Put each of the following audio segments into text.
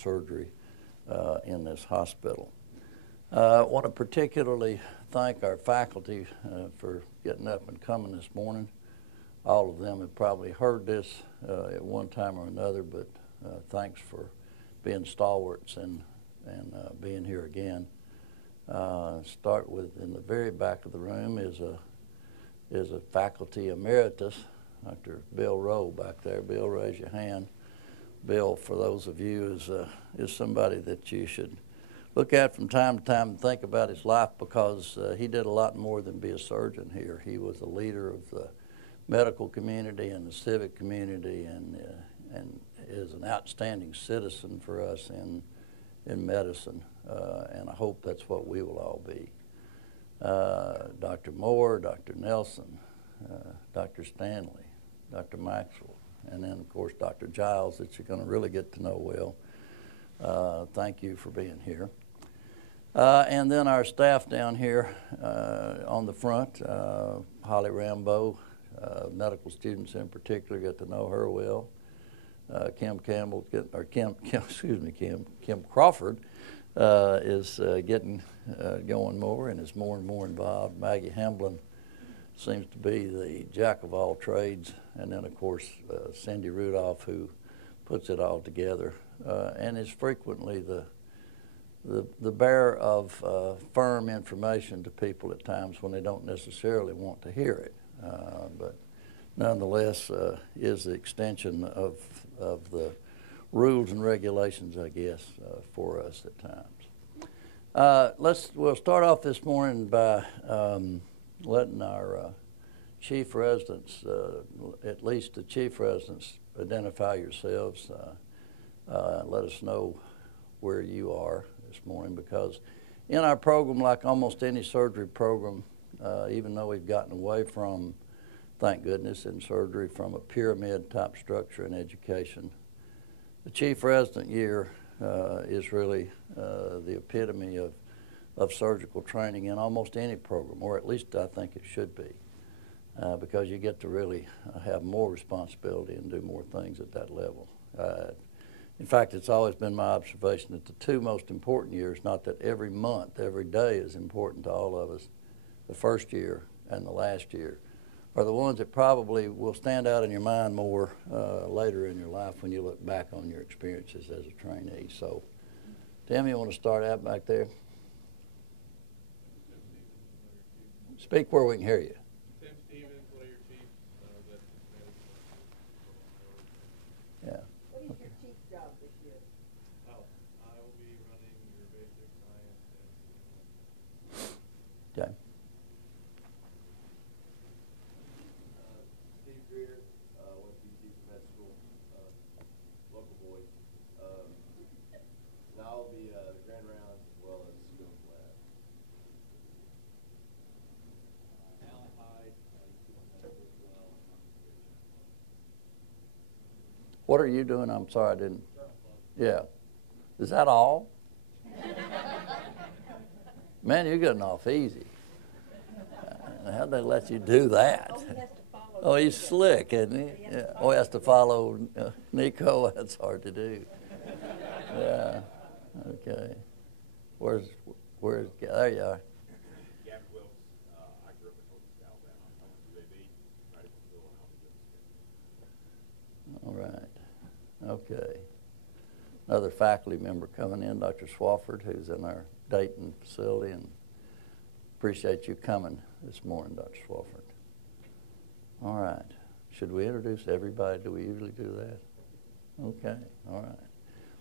surgery in this hospital. I want to particularly thank our faculty for getting up and coming this morning. All of them have probably heard this at one time or another, but thanks for being stalwarts and being here again. Start with, in the very back of the room is a faculty emeritus, Dr. Bill Rowe back there. Bill, raise your hand. Bill, for those of you, is somebody that you should look at from time to time and think about his life, because he did a lot more than be a surgeon here. He was a leader of the medical community and the civic community, and is an outstanding citizen for us in medicine, and I hope that's what we will all be. Dr. Moore, Dr. Nelson, Dr. Stanley, Dr. Maxwell, and then, of course, Dr. Giles, that you're going to really get to know well. Thank you for being here. And then our staff down here on the front, Holly Rambo, medical students in particular, get to know her well. Kim Crawford is getting going more and is more and more involved. Maggie Hamblin seems to be the jack of all trades, and then of course Cindy Rudolph, who puts it all together and is frequently the bearer of firm information to people at times when they don't necessarily want to hear it, but nonetheless is the extension of the rules and regulations, I guess, for us at times. We'll start off this morning by letting our chief residents, at least the chief residents, identify yourselves. Let us know where you are this morning, because in our program, like almost any surgery program, even though we've gotten away from, thank goodness, in surgery from a pyramid type structure in education, the chief resident year is really the epitome of surgical training in almost any program, or at least I think it should be, because you get to really have more responsibility and do more things at that level. In fact, it's always been my observation that the two most important years, not that every month, every day is important to all of us, the first year and the last year, are the ones that probably will stand out in your mind more later in your life when you look back on your experiences as a trainee. So, Tim, you want to start out back there? Speak where we can hear you. Tim Stevens, one of your chiefs. Yeah. What is your chief job this year? Oh, I will be running your basic science and Okay. Steve Greer, went to UT for med school, local boy. Now I'll be the Grandrounds as well as skills lab. Alan Hyde, What are you doing? I'm sorry, I didn't. Yeah. Is that all? Man, you're getting off easy. How'd they let you do that? Oh, he has to follow. Oh, he's slick, isn't he? Yeah. Oh, he has to follow Nico. That's hard to do. Yeah. Okay. Where's? There you are. Gavin Wilkes. I grew up in Northeast Alabama. I went to UAB, medical school, and I was All right. Okay. Another faculty member coming in, Dr. Swafford, who's in our Dayton facility, and appreciate you coming this morning, Dr. Swafford. All right. Should we introduce everybody? Do we usually do that? Okay. All right.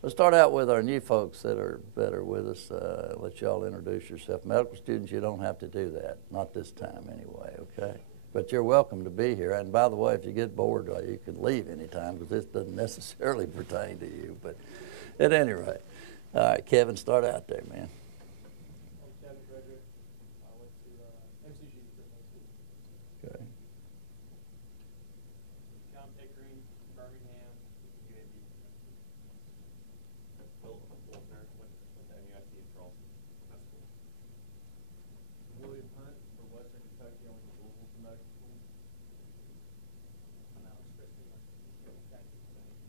Let's start out with our new folks that are with us. Let y'all introduce yourself. Medical students, you don't have to do that. Not this time anyway, okay? But you're welcome to be here. And by the way, if you get bored, you can leave anytime, because this doesn't necessarily pertain to you. But at any rate, all right, Kevin, start out there, man. I'm Kevin Frederick. I went to MCG for med school. Okay. John Pickering, Birmingham, UAB. Philip Wolfner, went to NUSC in Charleston. That's cool. William Hunt for Western Kentucky. I went to Louisville for medical school. I'm Alex Christie. I went to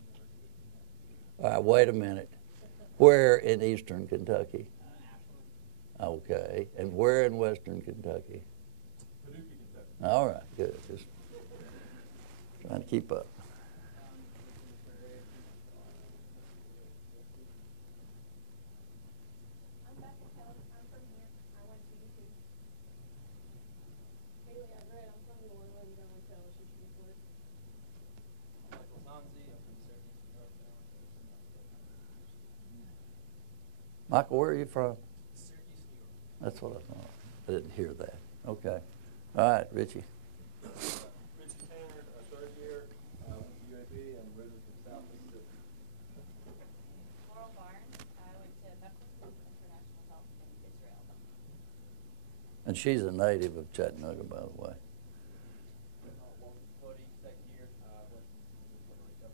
University. All right, wait a minute. Where in eastern Kentucky? Okay. And where in western Kentucky? Paducah, Kentucky. All right, good. Just trying to keep up. I'm back in Cali. I'm from here. I went to UT. Haley, I read. I'm from New Orleans. I went to LSU before. I'm Michael Zanzi. I'm from Syracuse, New York. I went to Michael, where are you from? Syracuse, New York. That's what I thought. I didn't hear that. Okay. All right, Richie. Richard Tanner, third year, went to UAB and originally from South Mississippi. Laurel Barnes. I went to Bethlehem International Health in Israel. And she's a native of Chattanooga, by the way. Walton Cody, second year. Went to Puerto Rico.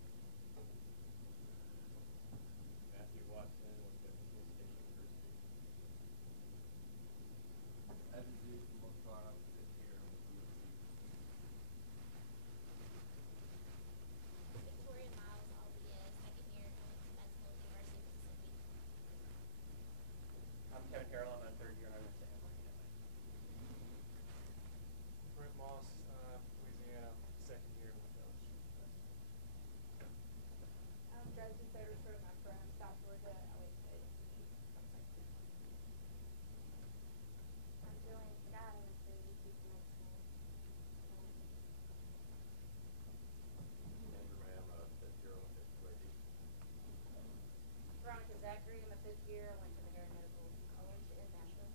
Matthew Watson, went to Michigan State University. Evan Z from North Carolina, fifth year with UNC. Victoria Miles, Albia, second year, going to Mexico University, Mississippi. I'm Kevin Carroll. I'm third year. I went to Emory. Brent Moss, Louisiana, second year with LSU. I'm Dresden Satterstrom. I'm from South Georgia. I went to UT. I'm Julian Sky, I went to UT Med School. Andrew Ram, fifth year, went to UAB. Veronica Zachary. I'm a fifth year. I went to McGarry Medical College in Nashville.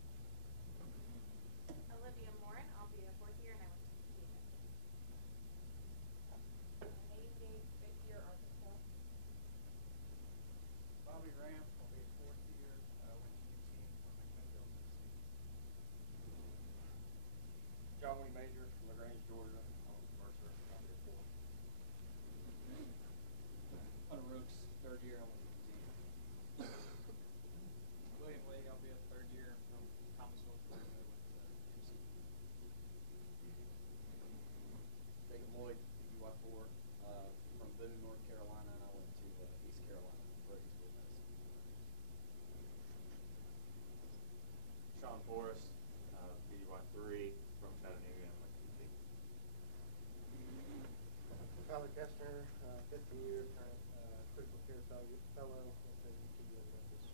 Olivia Morin, I'll be a fourth year, and I went to UT. Hayden Gates, fifth year, Arkansas. Bobby Ram. I'll be a fourth year. Went to UT. McMinnville, Tennessee. John Lee Major from LaGrange, Georgia. I was Mercer, I'll be a fourth. Hunter Rooks, third year. I went to UT. William Lee. I'll be a third year from Thomasville, Georgia. I went to MC. Jacob Lloyd, PY4, from Boone, North Carolina, and I went to East Carolina for School of Medicine. Sean Forrest, PY3 from Chattanooga and went to UT. Tyler Kestner, fifth year, current critical care fellow at the UT in Memphis.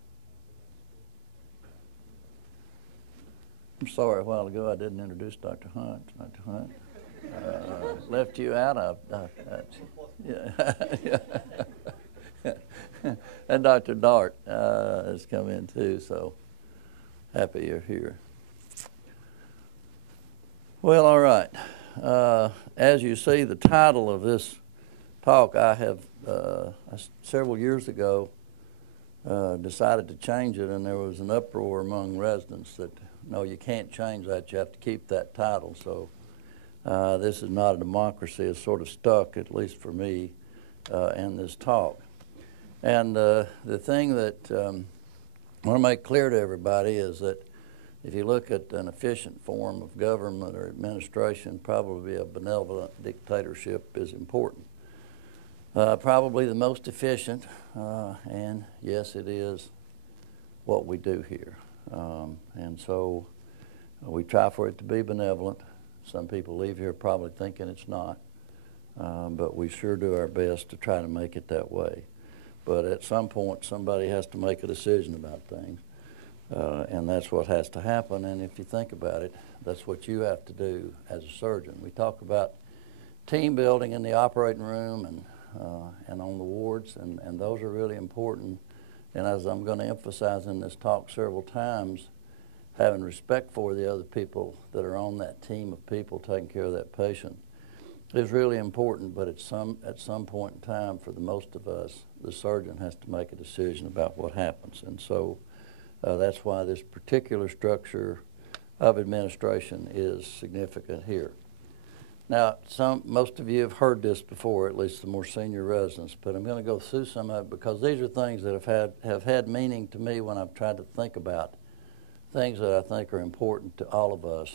I'm sorry, a while ago I didn't introduce Dr. Hunt. Dr. Hunt left you out of yeah. And Dr. Dart has come in too, so happy you're here. Well, all right. As you see, the title of this talk, I have several years ago decided to change it, and there was an uproar among residents that, no, you can't change that. You have to keep that title. So this is not a democracy. It's sort of stuck, at least for me, in this talk. And the thing that I want to make clear to everybody is that if you look at an efficient form of government or administration, probably a benevolent dictatorship is important. Probably the most efficient, and yes, it is what we do here. And so we try for it to be benevolent. Some people leave here probably thinking it's not, but we sure do our best to try to make it that way. But at some point, somebody has to make a decision about things, and that's what has to happen. And if you think about it, that's what you have to do as a surgeon. We talk about team building in the operating room and on the wards, and those are really important. And as I'm going to emphasize in this talk several times, having respect for the other people that are on that team of people taking care of that patient is really important. But at some point in time, for the most of us, the surgeon has to make a decision about what happens. And so that's why this particular structure of administration is significant here. Now, most of you have heard this before, at least the more senior residents, but I'm going to go through some of it because these are things that have had meaning to me when I've tried to think about things that I think are important to all of us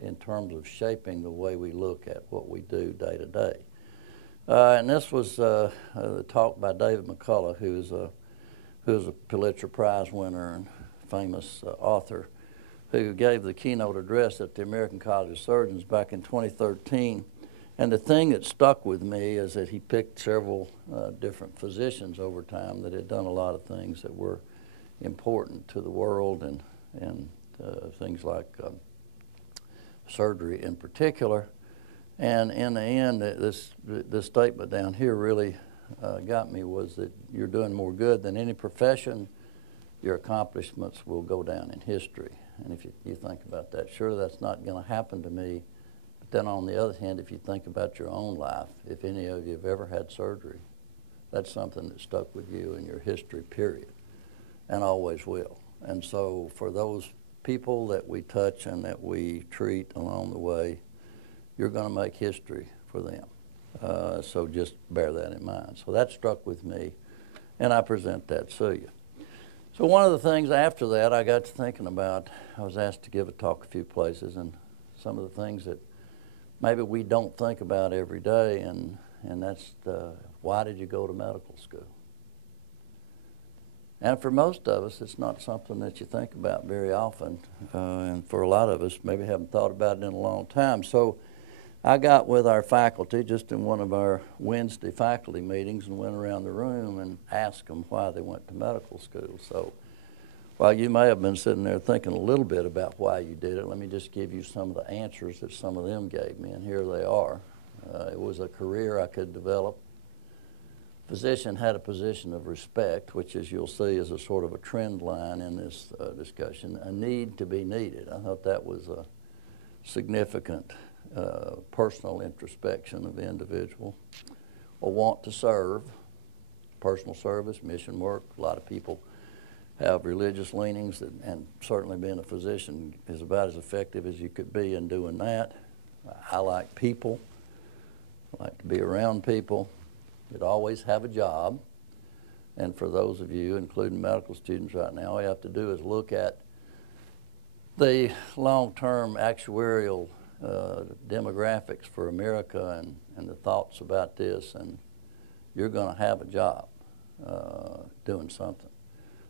in terms of shaping the way we look at what we do day to day. And this was the talk by David McCullough, who is who's a Pulitzer Prize winner and famous author, who gave the keynote address at the American College of Surgeons back in 2013. And the thing that stuck with me is that he picked several different physicians over time that had done a lot of things that were important to the world, and things like surgery in particular. And in the end, this statement down here really got me, was that you're doing more good than any profession. Your accomplishments will go down in history. And if you think about that, sure, that's not going to happen to me. But then on the other hand, if you think about your own life, if any of you have ever had surgery, that's something that stuck with you in your history, period, and always will. And so for those people that we touch and that we treat along the way, you're going to make history for them. So just bear that in mind. So that struck with me, and I present that to you. So one of the things after that I got to thinking about, I was asked to give a talk a few places, and some of the things that maybe we don't think about every day, and that's why did you go to medical school? And for most of us, it's not something that you think about very often, and for a lot of us, maybe haven't thought about it in a long time. So I got with our faculty just in one of our Wednesday faculty meetings and went around the room and asked them why they went to medical school. So while you may have been sitting there thinking a little bit about why you did it, let me just give you some of the answers that some of them gave me, and here they are. It was a career I could develop. Physician had a position of respect, which, as you'll see, is a sort of a trend line in this discussion. A need to be needed. I thought that was a significant personal introspection of the individual. A want to serve, personal service, mission work. A lot of people have religious leanings, and certainly being a physician is about as effective as you could be in doing that. I like people. I like to be around people. You'd always have a job. And for those of you, including medical students right now, all you have to do is look at the long-term actuarial demographics for America and the thoughts about this, and you're going to have a job doing something.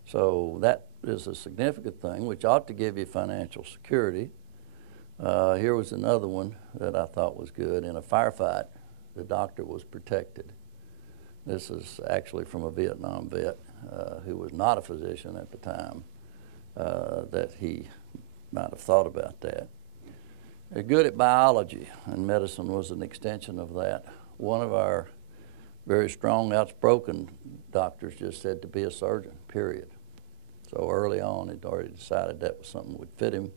So that is a significant thing, which ought to give you financial security. Here was another one that I thought was good. In a firefight, the doctor was protected. This is actually from a Vietnam vet who was not a physician at the time, that he might have thought about that. They're good at biology, and medicine was an extension of that. One of our very strong, outspoken doctors just said to be a surgeon, period. So early on, he'd already decided that was something that would fit him.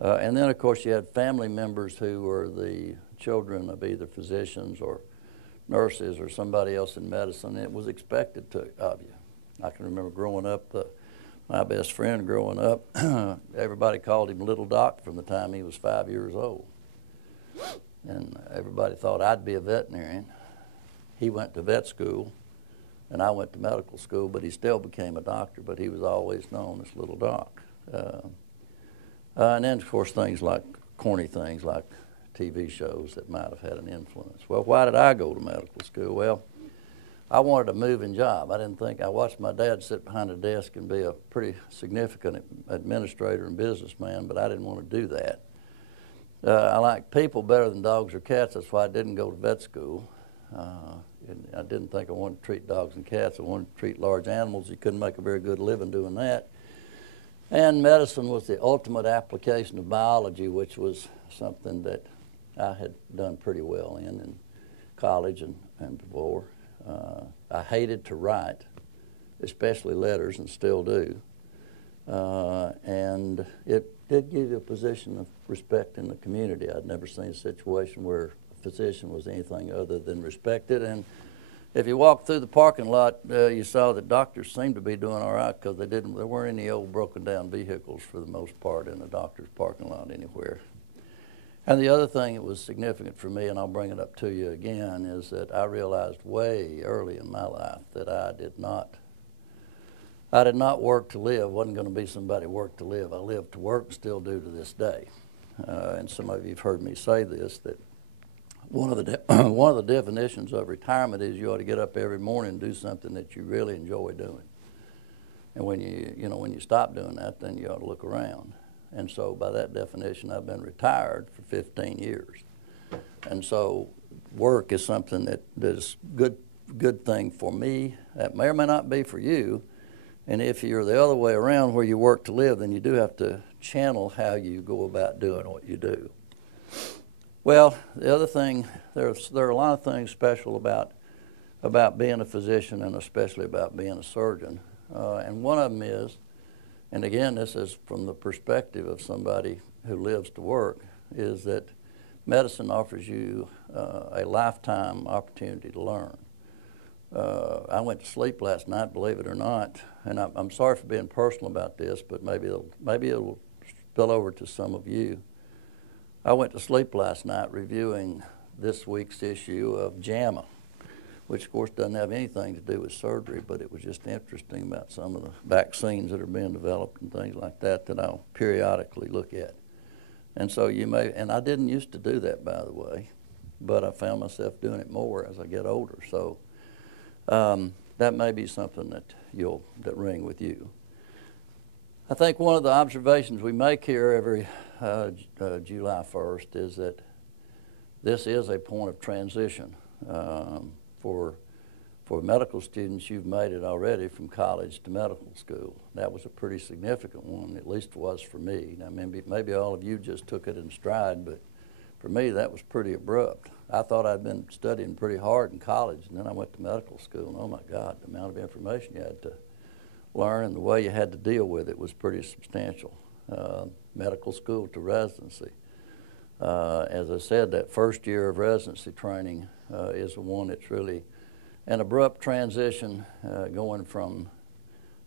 And then, of course, you had family members who were the children of either physicians or nurses or somebody else in medicine. It was expected of you. I can remember growing up, my best friend growing up, everybody called him Little Doc from the time he was 5 years old. And everybody thought I'd be a veterinarian. He went to vet school, and I went to medical school, but he still became a doctor, but he was always known as Little Doc. And then, of course, things like corny things like TV shows that might have had an influence. Well, why did I go to medical school? Well, I wanted a moving job. I watched my dad sit behind a desk and be a pretty significant administrator and businessman, but I didn't want to do that. I like people better than dogs or cats. That's why I didn't go to vet school. I didn't think I wanted to treat dogs and cats. I wanted to treat large animals. You couldn't make a very good living doing that. And medicine was the ultimate application of biology, which was something that I had done pretty well in college and before. I hated to write, especially letters, and still do. And it did give you a position of respect in the community. I'd never seen a situation where a physician was anything other than respected. And if you walked through the parking lot, you saw that doctors seemed to be doing all right because there weren't any old broken down vehicles for the most part in the doctor's parking lot anywhere. And the other thing that was significant for me, and I'll bring it up to you again, is that I realized way early in my life that I did not work to live. Wasn't going to be somebody work to live. I lived to work and still do to this day. And some of you have heard me say this, that one of the definitions of retirement is you ought to get up every morning and do something that you really enjoy doing. And when when you stop doing that, then you ought to look around. And so by that definition, I've been retired for 15 years. And so work is something that is good thing for me. That may or may not be for you. And if you're the other way around where you work to live, then you do have to channel how you go about doing what you do. Well, the other thing, there are a lot of things special about being a physician and especially about being a surgeon. And one of them is, and again, this is from the perspective of somebody who lives to work, is that medicine offers you a lifetime opportunity to learn. I went to sleep last night, believe it or not, and I'm sorry for being personal about this, but maybe it'll spill over to some of you. I went to sleep last night reviewing this week's issue of JAMA, which of course doesn't have anything to do with surgery, but it was just interesting about some of the vaccines that are being developed and things like that I'll periodically look at. And so and I didn't used to do that, by the way, but I found myself doing it more as I get older. So that may be something that ring with you. I think one of the observations we make here every July 1st is that this is a point of transition. For medical students, you've made it already from college to medical school. That was a pretty significant one, at least it was for me. Now, maybe all of you just took it in stride, but for me, that was pretty abrupt. I thought I'd been studying pretty hard in college, and then I went to medical school, and oh my God, the amount of information you had to learn and the way you had to deal with it was pretty substantial. Medical school to residency. As I said, that first year of residency training is the one that's really an abrupt transition going from,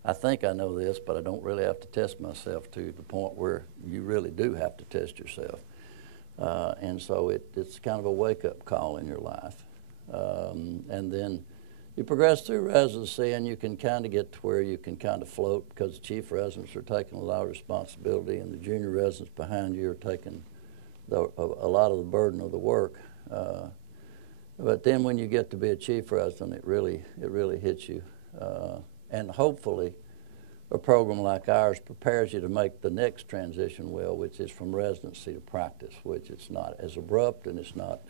I think I know this, but I don't really have to test myself, to the point where you really do have to test yourself. And so it's kind of a wake-up call in your life. And then you progress through residency, and you can kind of get to where you can kind of float, because the chief residents are taking a lot of responsibility, and the junior residents behind you are taking a lot of the burden of the work. But then when you get to be a chief resident, it really hits you. And hopefully a program like ours prepares you to make the next transition well, which is from residency to practice, which it's not as abrupt and it's not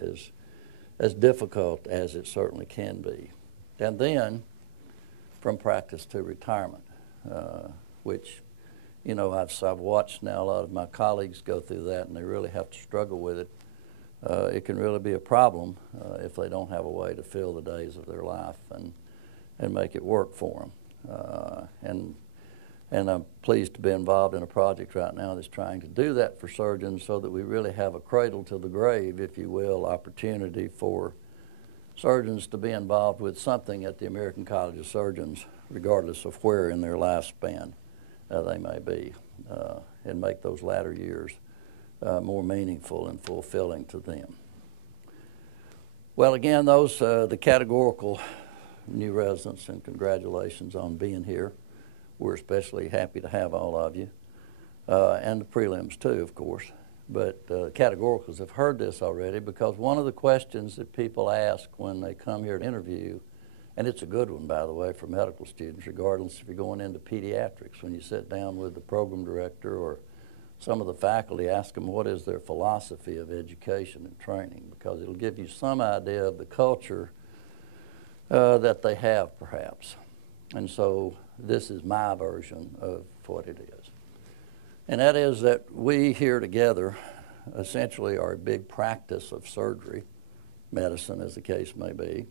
as difficult as it certainly can be. And then from practice to retirement, which, I've watched now a lot of my colleagues go through that, and they really have to struggle with it. It can really be a problem if they don't have a way to fill the days of their life and make it work for them. And I'm pleased to be involved in a project right now that's trying to do that for surgeons, so that we really have a cradle to the grave, if you will, opportunity for surgeons to be involved with something at the American College of Surgeons, regardless of where in their lifespan they may be, and make those latter years more meaningful and fulfilling to them. Well, again, those the categorical new residents, and congratulations on being here. We're especially happy to have all of you, and the prelims too, of course. But categoricals have heard this already, because one of the questions that people ask when they come here to interview, and it's a good one, by the way, for medical students, regardless if you're going into pediatrics, when you sit down with the program director or some of the faculty, ask them what is their philosophy of education and training, because it'll give you some idea of the culture that they have, perhaps. And so this is my version of what it is. And that is that we here together essentially are a big practice of surgery, medicine as the case may be,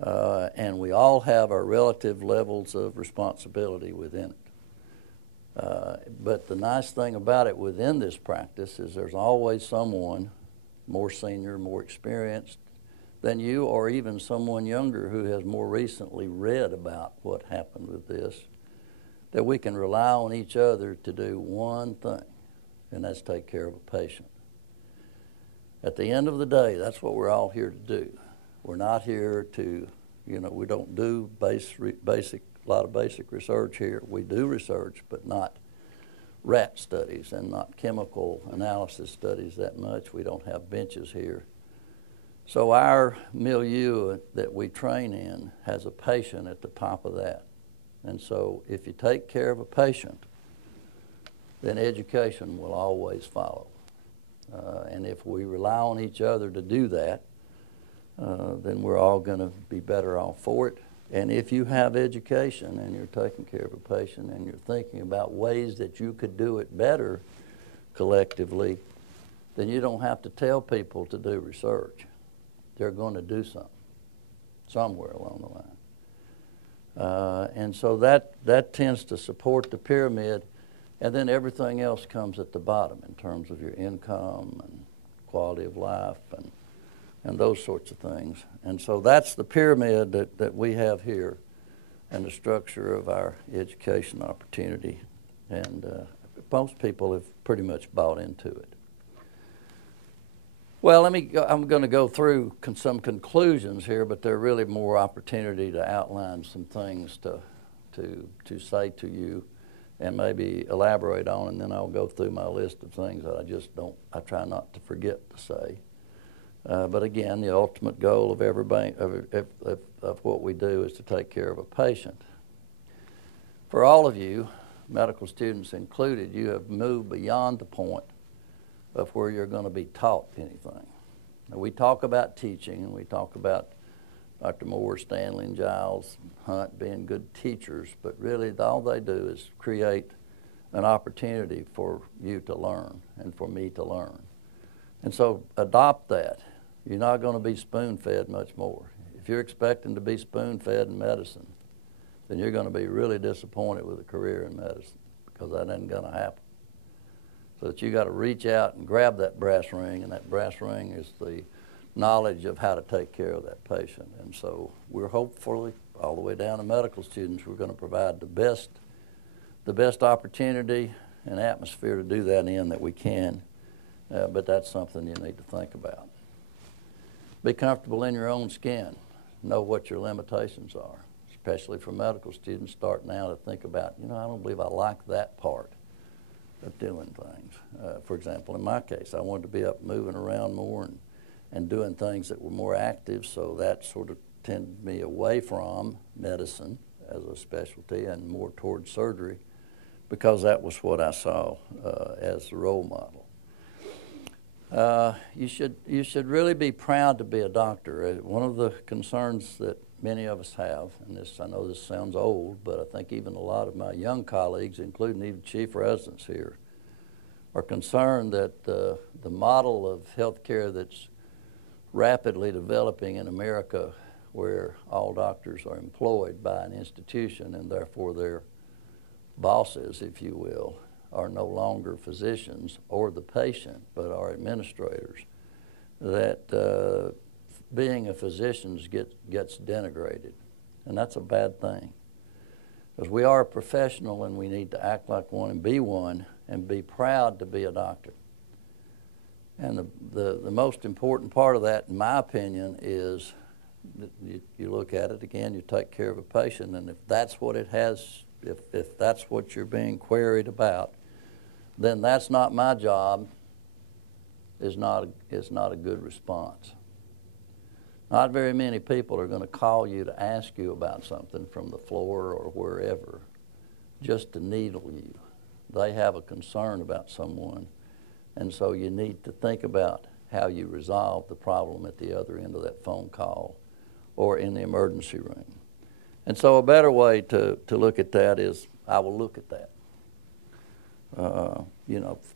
and we all have our relative levels of responsibility within it. But the nice thing about it within this practice is there's always someone more senior, more experienced than you, or even someone younger who has more recently read about what happened with this, that we can rely on each other to do one thing, and that's take care of a patient. At the end of the day, that's what we're all here to do. We're not here to, we don't do a lot of basic research here. We do research, but not rat studies and not chemical analysis studies that much. We don't have benches here. So our milieu that we train in has a patient at the top of that. And so if you take care of a patient, then education will always follow. And if we rely on each other to do that, then we're all going to be better off for it. And if you have education and you're taking care of a patient and you're thinking about ways that you could do it better collectively, then you don't have to tell people to do research. They're going to do something somewhere along the line. And so that tends to support the pyramid, and then everything else comes at the bottom in terms of your income and quality of life and those sorts of things. And so that's the pyramid that we have here and the structure of our education opportunity. And most people have pretty much bought into it. Well, I'm going to go through some conclusions here, but there are really more opportunity to outline some things to say to you and maybe elaborate on, and then I'll go through my list of things that I try not to forget to say. But again, the ultimate goal of everybody, of what we do is to take care of a patient. For all of you, medical students included, you have moved beyond the point of where you're going to be taught anything. Now, we talk about teaching, and we talk about Dr. Moore, Stanley, and Giles, Hunt being good teachers, but really all they do is create an opportunity for you to learn and for me to learn. And so adopt that. You're not going to be spoon-fed much more. If you're expecting to be spoon-fed in medicine, then you're going to be really disappointed with a career in medicine, because that isn't going to happen. So that you got to reach out and grab that brass ring, and that brass ring is the knowledge of how to take care of that patient. And so we're hopefully, all the way down to medical students, we're going to provide the best opportunity and atmosphere to do that in that we can. But that's something you need to think about. Be comfortable in your own skin. Know what your limitations are, especially for medical students starting out to think about, I don't believe I like that part of doing things. For example, in my case, I wanted to be up moving around more and doing things that were more active, so that sort of tended me away from medicine as a specialty and more towards surgery, because that was what I saw as the role model. You should really be proud to be a doctor. One of the concerns that many of us have, and I know this sounds old, but I think even a lot of my young colleagues, including even chief residents here, are concerned that the model of healthcare that's rapidly developing in America, where all doctors are employed by an institution and therefore their bosses, if you will, are no longer physicians or the patient, but are administrators, that being a physician gets denigrated. And that's a bad thing, because we are a professional and we need to act like one and be proud to be a doctor. And the most important part of that, in my opinion, is that you look at it again, you take care of a patient, and if that's what it has, if that's what you're being queried about, then that's not my job is not a good response. Not very many people are going to call you to ask you about something from the floor or wherever just to needle you. They have a concern about someone, and so you need to think about how you resolve the problem at the other end of that phone call or in the emergency room. And so a better way to look at that is, I will look at that.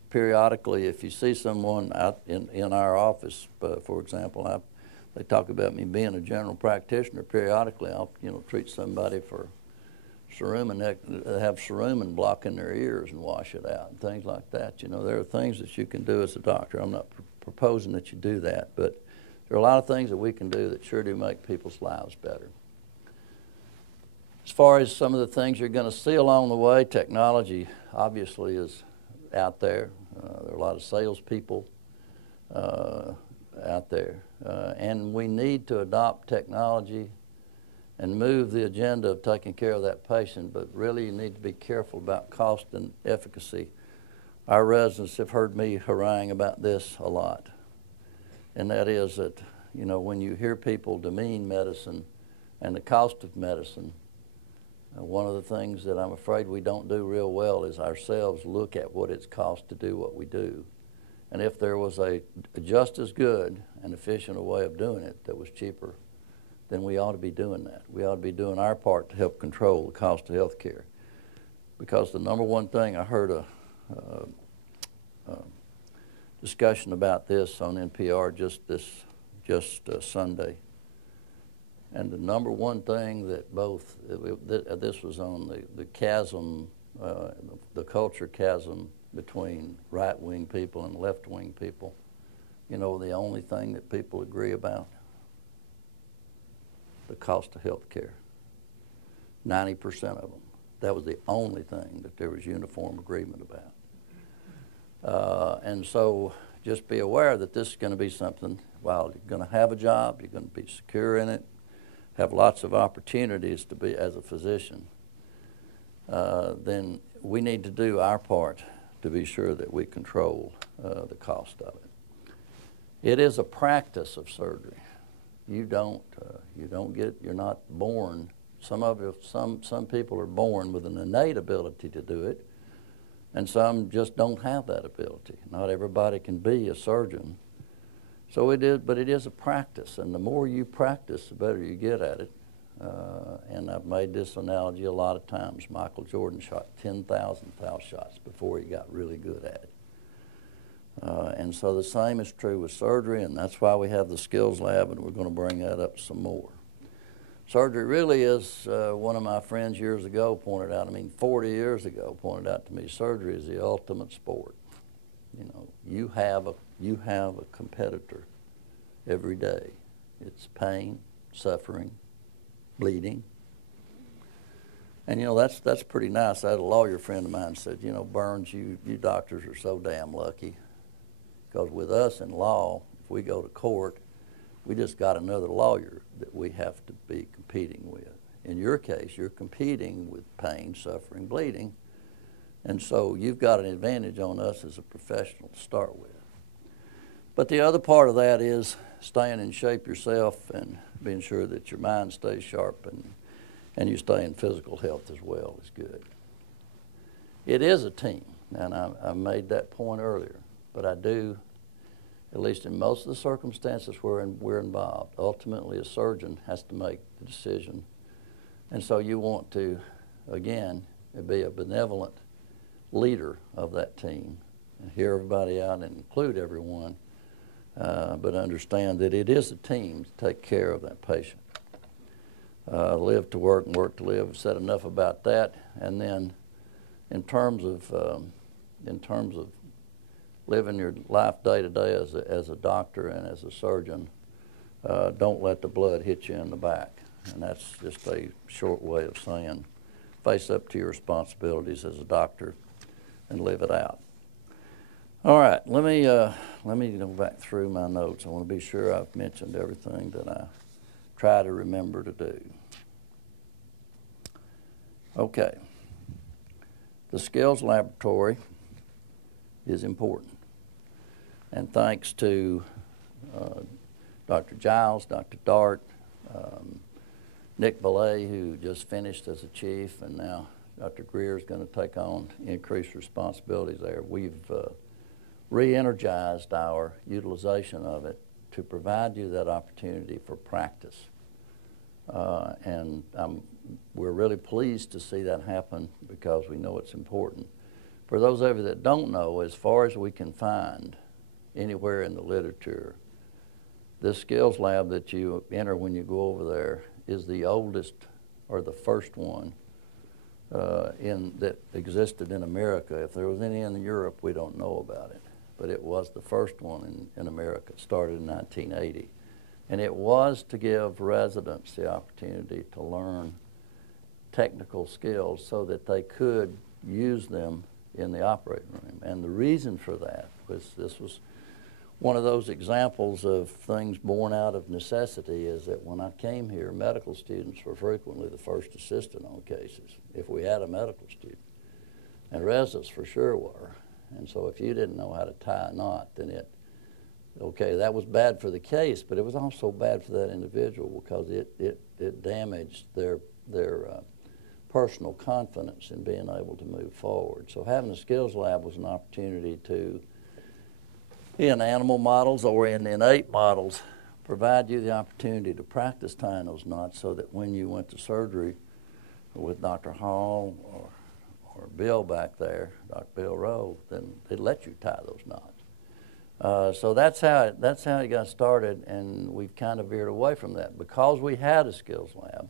Periodically, if you see someone out in our office, for example, they talk about me being a general practitioner. Periodically, I'll treat somebody for have cerumen blocking their ears and wash it out and things like that. There are things that you can do as a doctor. I'm not proposing that you do that, but there are a lot of things that we can do that sure do make people's lives better. As far as some of the things you're going to see along the way, technology obviously is out there. There are a lot of salespeople out there. And we need to adopt technology and move the agenda of taking care of that patient, but really you need to be careful about cost and efficacy. Our residents have heard me harangue about this a lot, and that is that, when you hear people demean medicine and the cost of medicine, one of the things that I'm afraid we don't do real well is ourselves look at what it's cost to do what we do. And if there was a just as good and efficient a way of doing it that was cheaper, then we ought to be doing that. We ought to be doing our part to help control the cost of health care. Because the number one thing, I heard a discussion about this on NPR just Sunday. And the number one thing that this was on the chasm, the culture chasm between right-wing people and left-wing people. You know, the only thing that people agree about? The cost of health care. 90% of them. That was the only thing that there was uniform agreement about. And so just be aware that this is going to be something, while you're going to have a job, you're going to be secure in it, have lots of opportunities to be as a physician, then we need to do our part to be sure that we control the cost of it. It is a practice of surgery. You're not born. Some people are born with an innate ability to do it, and some just don't have that ability. Not everybody can be a surgeon. So it is, but it is a practice, and the more you practice, the better you get at it. And I've made this analogy a lot of times. Michael Jordan shot 10,000 foul shots before he got really good at it. And so the same is true with surgery, and that's why we have the skills lab, and we're going to bring that up some more. Surgery really is, one of my friends years ago pointed out, 40 years ago, pointed out to me, surgery is the ultimate sport. You know, you have a competitor every day. It's pain, suffering, bleeding. And, you know, that's pretty nice. I had a lawyer friend of mine said, you know, Burns, you doctors are so damn lucky. Because with us in law, if we go to court, we just got another lawyer that we have to be competing with. In your case, you're competing with pain, suffering, bleeding. And so you've got an advantage on us as a professional to start with. But the other part of that is staying in shape yourself and being sure that your mind stays sharp and you stay in physical health as well is good. It is a team, and I made that point earlier. But I do, at least in most of the circumstances where we're involved, ultimately a surgeon has to make the decision. And so you want to, again, be a benevolent leader of that team, and hear everybody out and include everyone, but understand that it is a team to take care of that patient. Live to work and work to live. I've said enough about that. And then in terms of living your life day to day as a doctor and as a surgeon, don't let the blood hit you in the back. And that's just a short way of saying face up to your responsibilities as a doctor and live it out. All right, let me go back through my notes. I want to be sure I've mentioned everything that I try to remember to do. Okay. The skills laboratory is important. And thanks to Dr. Giles, Dr. Dart, Nick Belay, who just finished as a chief, and now Dr. Greer is going to take on increased responsibilities there. We've re-energized our utilization of it to provide you that opportunity for practice. And we're really pleased to see that happen because we know it's important. For those of you that don't know, as far as we can find anywhere in the literature, this skills lab that you enter when you go over there is the oldest or the first one that existed in America. If there was any in Europe, we don't know about it. But it was the first one in America. It started in 1980. And it was to give residents the opportunity to learn technical skills so that they could use them in the operating room. And the reason for that was this was one of those examples of things born out of necessity, is that when I came here, medical students were frequently the first assistant on cases, if we had a medical student. And residents for sure were. And so if you didn't know how to tie a knot, then okay, that was bad for the case, but it was also bad for that individual because it damaged their personal confidence in being able to move forward. So having a skills lab was an opportunity to, in animal models or in innate models, provide you the opportunity to practice tying those knots so that when you went to surgery with Dr. Hall or Bill back there, Dr. Bill Rowe, then they'd let you tie those knots. So that's how it got started, and we've kind of veered away from that. Because we had a skills lab,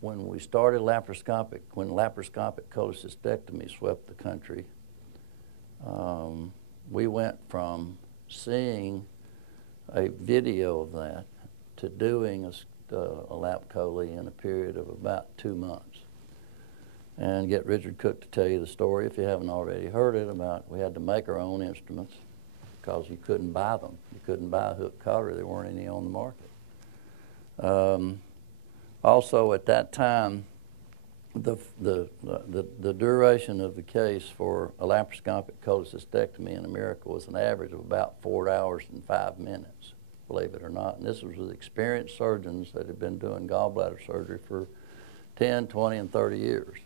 when we started laparoscopic cholecystectomy swept the country, we went from seeing a video of that to doing a lap chole in a period of about 2 months. And get Richard Cook to tell you the story, if you haven't already heard it, about we had to make our own instruments because you couldn't buy them. You couldn't buy a hook cotter. There weren't any on the market. Also, at that time, the duration of the case for a laparoscopic cholecystectomy in America was an average of about 4 hours and 5 minutes, believe it or not. And this was with experienced surgeons that had been doing gallbladder surgery for 10, 20, and 30 years.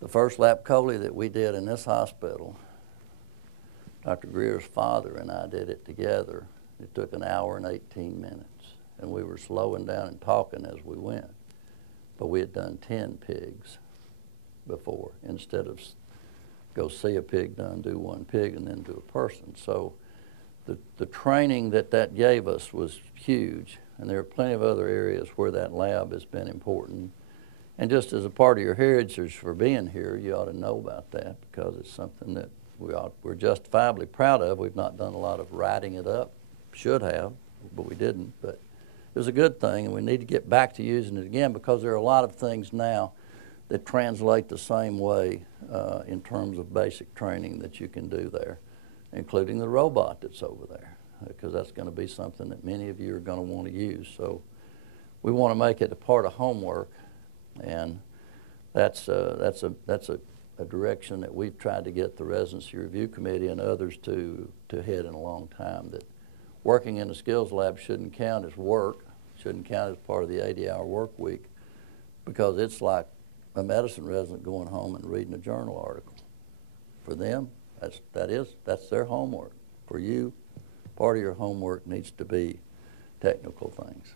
The first lap chole that we did in this hospital, Dr. Greer's father and I did it together. It took an hour and 18 minutes, and we were slowing down and talking as we went. But we had done 10 pigs before, instead of go see a pig done, do one pig, and then do a person. So the training that gave us was huge, and there are plenty of other areas where that lab has been important. And just as a part of your heritage for being here, you ought to know about that because it's something that we're justifiably proud of. We've not done a lot of writing it up. Should have, but we didn't. But it was a good thing, and we need to get back to using it again because there are a lot of things now that translate the same way in terms of basic training that you can do there, including the robot that's over there, because that's going to be something that many of you are going to want to use. So we want to make it a part of homework. And that's a direction that we've tried to get the Residency Review Committee and others to head in a long time, that working in a skills lab shouldn't count as work, shouldn't count as part of the 80-hour work week, because it's like a medicine resident going home and reading a journal article. For them, that's their homework. For you, part of your homework needs to be technical things.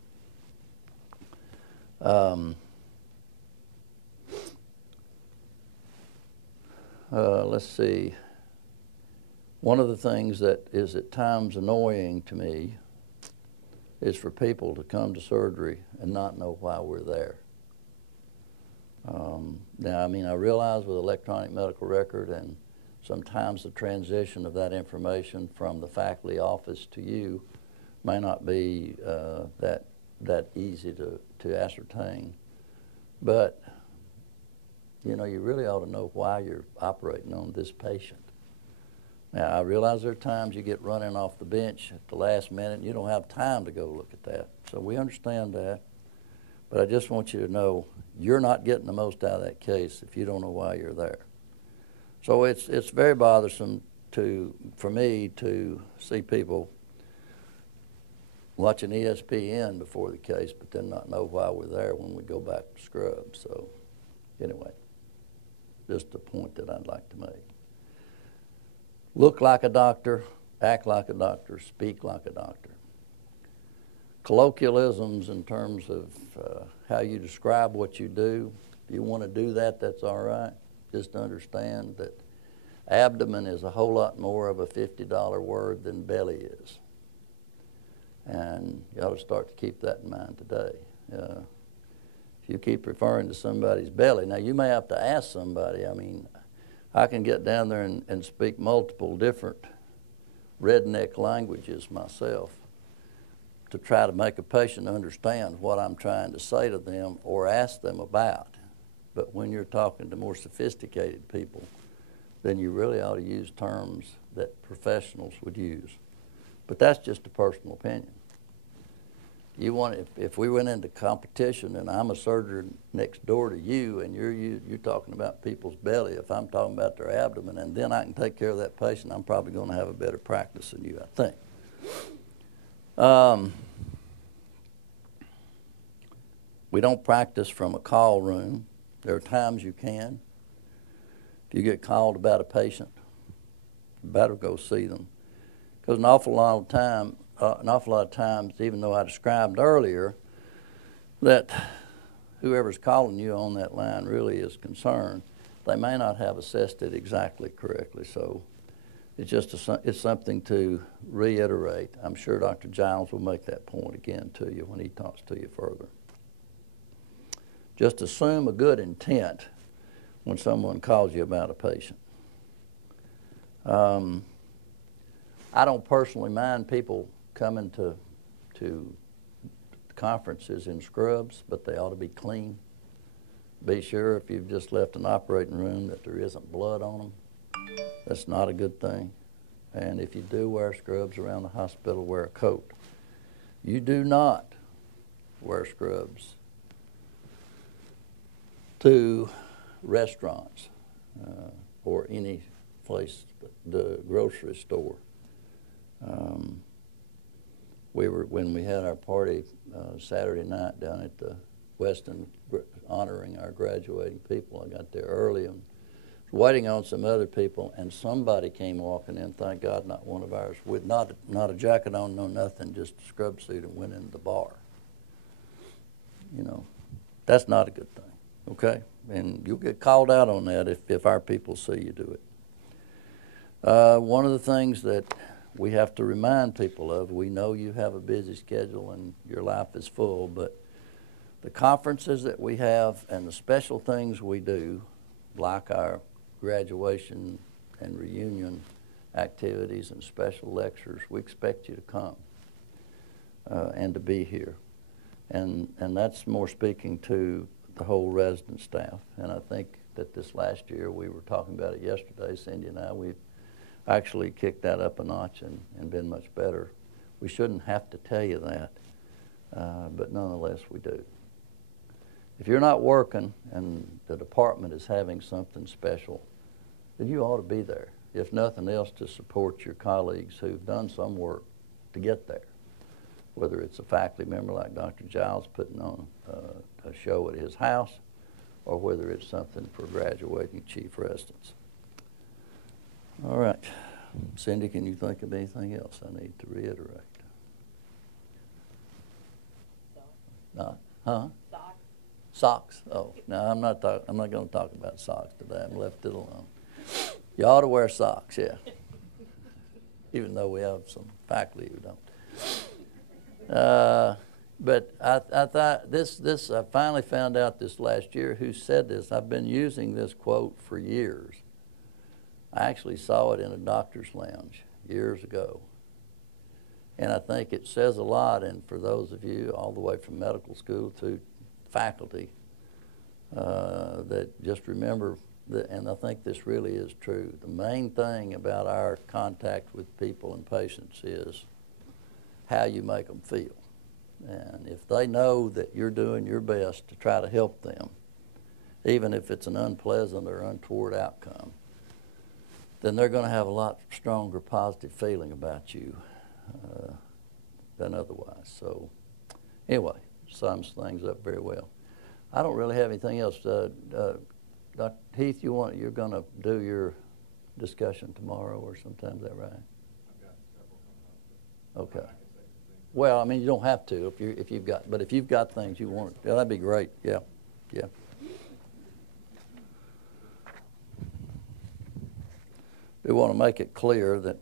Let's see. One of the things that is at times annoying to me is for people to come to surgery and not know why we're there. Now, I mean, I realize with electronic medical record and sometimes the transition of that information from the faculty office to you may not be that easy to ascertain. But you know, you really ought to know why you're operating on this patient. Now, I realize there are times you get running off the bench at the last minute and you don't have time to go look at that. So we understand that. But I just want you to know you're not getting the most out of that case if you don't know why you're there. So it's very bothersome for me to see people watching ESPN before the case but then not know why we're there when we go back to scrub. So anyway. Just a point that I'd like to make. Look like a doctor, act like a doctor, speak like a doctor. Colloquialisms in terms of how you describe what you do, if you want to do that, that's all right. Just understand that abdomen is a whole lot more of a $50 word than belly is. And you ought to start to keep that in mind today. If you keep referring to somebody's belly, now you may have to ask somebody. I mean, I can get down there and speak multiple different redneck languages myself to try to make a patient understand what I'm trying to say to them or ask them about. But when you're talking to more sophisticated people, then you really ought to use terms that professionals would use. But that's just a personal opinion. You want, if we went into competition and I'm a surgeon next door to you and you're talking about people's belly, if I'm talking about their abdomen and then I can take care of that patient, I'm probably going to have a better practice than you, I think. We don't practice from a call room. There are times you can. If you get called about a patient, you better go see them. Because an awful lot of times, even though I described earlier that whoever's calling you on that line really is concerned, they may not have assessed it exactly correctly. So it's something to reiterate. I'm sure Dr. Giles will make that point again to you when he talks to you further. Just assume a good intent when someone calls you about a patient. I don't personally mind people coming to conferences in scrubs, but they ought to be clean. Be sure if you've just left an operating room that there isn't blood on them. That's not a good thing. And if you do wear scrubs around the hospital, wear a coat. You do not wear scrubs to restaurants or any place, the grocery store. When we had our party Saturday night down at the Westin honoring our graduating people, I got there early and was waiting on some other people, and somebody came walking in, thank God not one of ours, with not a jacket on, no nothing, just a scrub suit, and went into the bar. You know, that's not a good thing, okay? And you'll get called out on that if our people see you do it. One of the things that we have to remind people of, we know you have a busy schedule and your life is full, but the conferences that we have and the special things we do, like our graduation and reunion activities and special lectures, we expect you to come and to be here. And that's more speaking to the whole resident staff. And I think that this last year, we were talking about it yesterday, Cindy and I, we've actually kicked that up a notch and been much better. We shouldn't have to tell you that, but nonetheless we do. If you're not working and the department is having something special, then you ought to be there, if nothing else to support your colleagues who've done some work to get there, whether it's a faculty member like Dr. Giles putting on a show at his house, or whether it's something for graduating chief residents. All right. Cindy, can you think of anything else I need to reiterate? Not? Huh? Socks. Socks. Oh, no, I'm not going to talk about socks today. I've left it alone. You ought to wear socks, yeah. Even though we have some faculty who don't. But I thought this I finally found out this last year who said this. I've been using this quote for years. I actually saw it in a doctor's lounge years ago. And I think it says a lot, and for those of you all the way from medical school to faculty, that just remember that, and I think this really is true, the main thing about our contact with people and patients is how you make them feel. And if they know that you're doing your best to try to help them, even if it's an unpleasant or untoward outcome, then they're going to have a lot stronger positive feeling about you than otherwise. So anyway, sums things up very well. I don't really have anything else. Dr. Heath, you're going to do your discussion tomorrow or sometime, is that right? I've got several coming up. Okay. Well, I mean, you don't have to if you've got things you want, yeah, that'd be great. Yeah, yeah. We want to make it clear that,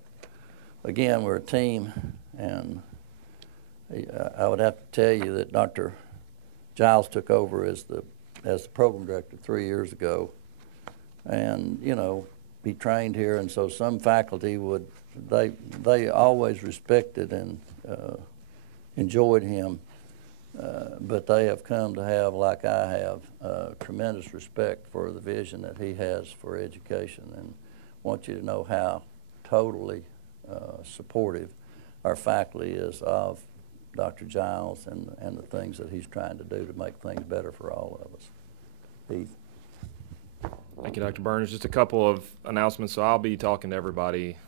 again, we're a team, and I would have to tell you that Dr. Giles took over as the program director 3 years ago, and he trained here, and so some faculty they always respected and enjoyed him, but they have come to have, like I have, tremendous respect for the vision that he has for education, and want you to know how totally supportive our faculty is of Dr. Giles and the things that he's trying to do to make things better for all of us. Heath. Thank you, Dr. Burns. Just a couple of announcements. So I'll be talking to everybody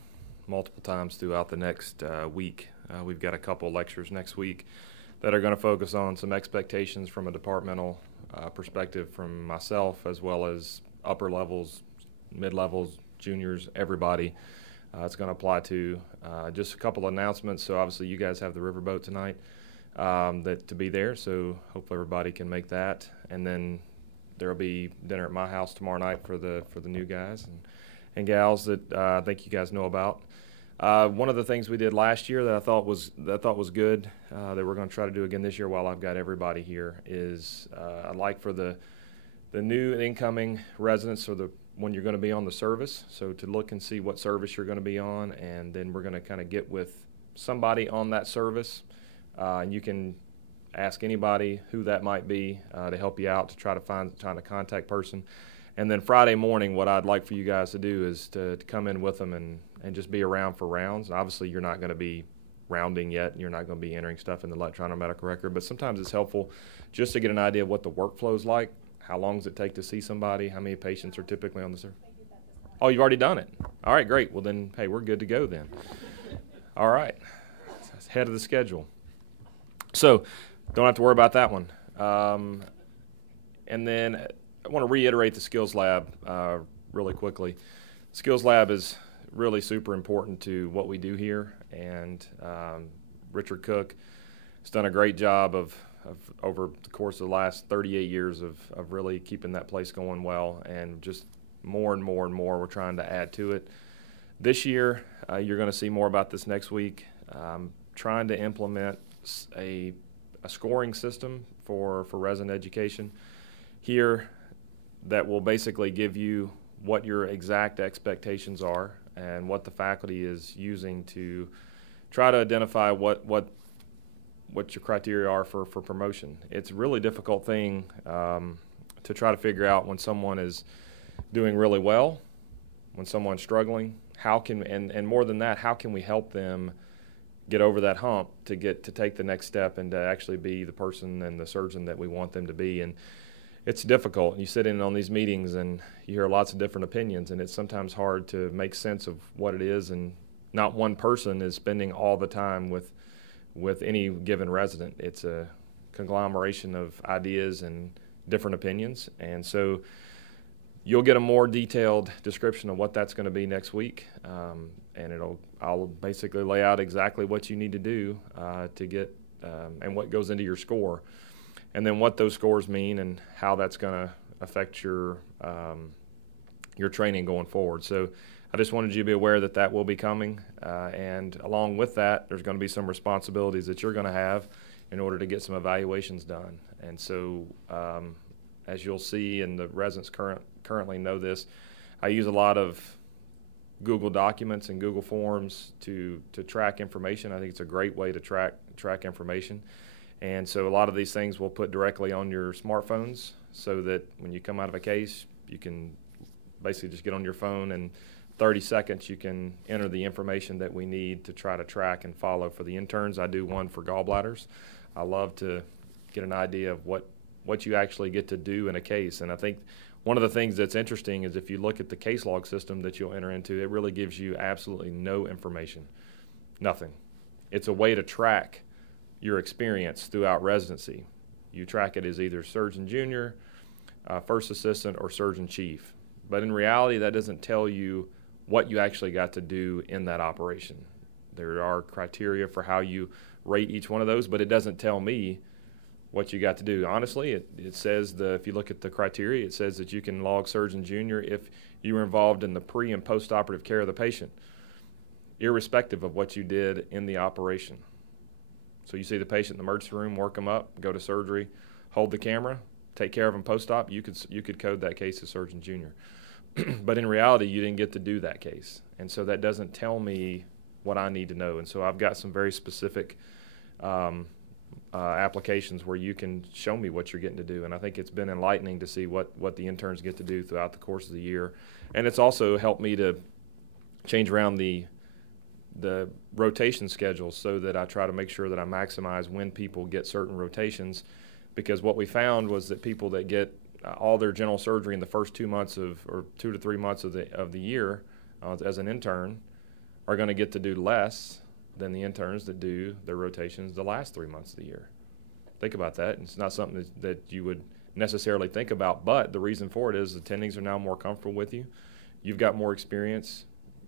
multiple times throughout the next week. We've got a couple lectures next week. that are going to focus on some expectations from a departmental perspective from myself, as well as upper levels, mid-levels, juniors, everybody. It's going to apply to just a couple of announcements. So obviously you guys have the riverboat tonight that to be there, so hopefully everybody can make that. And then there'll be dinner at my house tomorrow night for the new guys and gals that I think you guys know about. One of the things we did last year that I thought was good that we're going to try to do again this year while I've got everybody here is I'd like for the new incoming residents, or when you're going to be on the service, so to look and see what service you're going to be on, and then we're going to kind of get with somebody on that service, and you can ask anybody who that might be to help you out to try to find a contact person. And then Friday morning, what I'd like for you guys to do is to come in with them and just be around for rounds. Obviously, you're not going to be rounding yet, and you're not going to be entering stuff in the electronic medical record, but sometimes it's helpful just to get an idea of what the workflow is like. How long does it take to see somebody? How many patients are typically on the service? Oh, you've already done it. All right, great. Well, then, hey, we're good to go then. All right. That's ahead of the schedule. So don't have to worry about that one. And then I want to reiterate the Skills Lab really quickly. Skills Lab is really super important to what we do here, and Richard Cook has done a great job of over the course of the last 38 years of really keeping that place going well, and just more and more and more we're trying to add to it. This year, you're going to see more about this next week, trying to implement a scoring system for resident education here that will basically give you what your exact expectations are and what the faculty is using to try to identify what your criteria are for promotion. It's a really difficult thing to try to figure out when someone is doing really well, when someone's struggling. How can, and more than that, how can we help them get over that hump to take the next step and to actually be the person and the surgeon that we want them to be. And it's difficult. You sit in on these meetings and you hear lots of different opinions, and it's sometimes hard to make sense of what it is, and not one person is spending all the time with any given resident. It's a conglomeration of ideas and different opinions, and so you'll get a more detailed description of what that's going to be next week, and I'll basically lay out exactly what you need to do to get and what goes into your score, and then what those scores mean and how that's going to affect your training going forward. So I just wanted you to be aware that that will be coming, and along with that, there's going to be some responsibilities that you're going to have in order to get some evaluations done. And so as you'll see, and the residents currently know this, I use a lot of Google Documents and Google Forms to track information. I think it's a great way to track information. And so a lot of these things we'll put directly on your smartphones, so that when you come out of a case, you can basically just get on your phone, and 30 seconds you can enter the information that we need to try to track and follow. For the interns, I do one for gallbladders. I love to get an idea of what you actually get to do in a case. And I think one of the things that's interesting is if you look at the case log system that you'll enter into, it really gives you absolutely no information, nothing. It's a way to track your experience throughout residency. You track it as either surgeon junior, first assistant, or surgeon chief. But in reality, that doesn't tell you what you actually got to do in that operation. There are criteria for how you rate each one of those, but it doesn't tell me what you got to do. Honestly, it says, if you look at the criteria, it says that you can log surgeon junior if you were involved in the pre and post-operative care of the patient, irrespective of what you did in the operation. So you see the patient in the emergency room, work them up, go to surgery, hold the camera, take care of them post-op, you could code that case as surgeon junior. But in reality, you didn't get to do that case. And so that doesn't tell me what I need to know. And so I've got some very specific applications where you can show me what you're getting to do. And I think it's been enlightening to see what the interns get to do throughout the course of the year. And it's also helped me to change around the rotation schedule, so that I try to make sure that I maximize when people get certain rotations, because what we found was that people that get all their general surgery in the first 2 months or 2 to 3 months of the year as an intern are going to get to do less than the interns that do their rotations the last 3 months of the year. think about that. It's not something that you would necessarily think about, but the reason for it is attendings are now more comfortable with you. You've got more experience.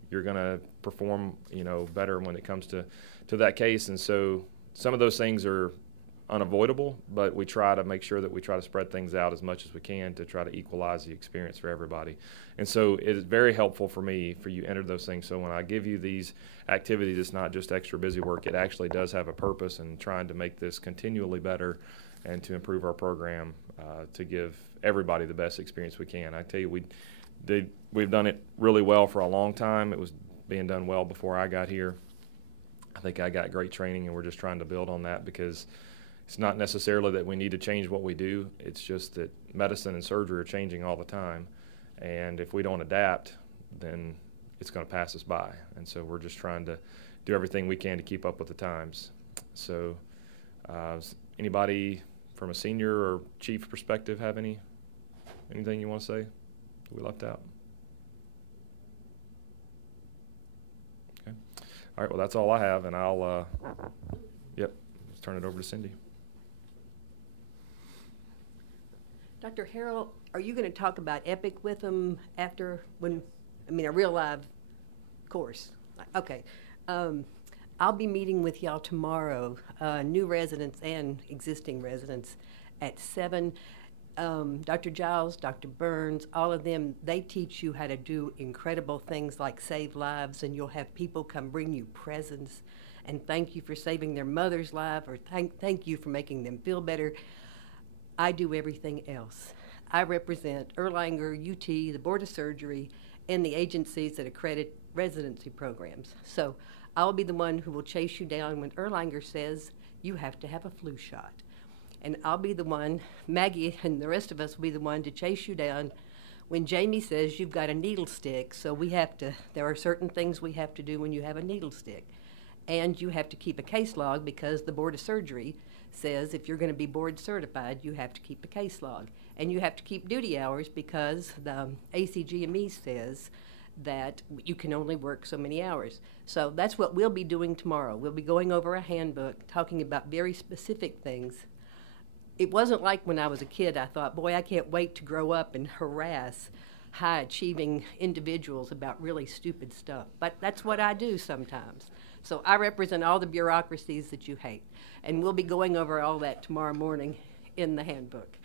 You're going to perform, better when it comes to that case. And so some of those things are unavoidable, but we try to make sure that we try to spread things out as much as we can to try to equalize the experience for everybody. And so it is very helpful for me for you enter those things. So when I give you these activities, it's not just extra busy work. It actually does have a purpose in trying to make this continually better and to improve our program to give everybody the best experience we can. I tell you, we've done it really well for a long time. It was being done well before I got here. I think I got great training, and we're just trying to build on that, because it's not necessarily that we need to change what we do. It's just that medicine and surgery are changing all the time. And if we don't adapt, then it's going to pass us by. And so we're just trying to do everything we can to keep up with the times. So anybody from a senior or chief perspective have anything you want to say that we left out? Okay. All right, well, that's all I have, and I'll, let's turn it over to Cindy. Dr. Harrell, are you going to talk about EPIC with them after a real live course? Okay. I'll be meeting with y'all tomorrow, new residents and existing residents, at 7. Dr. Giles, Dr. Burns, all of them, they teach you how to do incredible things like save lives, and you'll have people come bring you presents and thank you for saving their mother's life, or thank you for making them feel better. I do everything else. I represent Erlanger, UT, the Board of Surgery, and the agencies that accredit residency programs. So I'll be the one who will chase you down when Erlanger says you have to have a flu shot. And I'll be the one, Maggie and the rest of us will be the one to chase you down when Jamie says you've got a needle stick. So there are certain things we have to do when you have a needle stick. And you have to keep a case log, because the Board of Surgery says if you're going to be board certified, you have to keep a case log. And you have to keep duty hours, because the ACGME says that you can only work so many hours. So that's what we'll be doing tomorrow. We'll be going over a handbook, talking about very specific things. It wasn't like when I was a kid, I thought, boy, I can't wait to grow up and harass high-achieving individuals about really stupid stuff. But that's what I do sometimes. So I represent all the bureaucracies that you hate. And we'll be going over all that tomorrow morning in the handbook.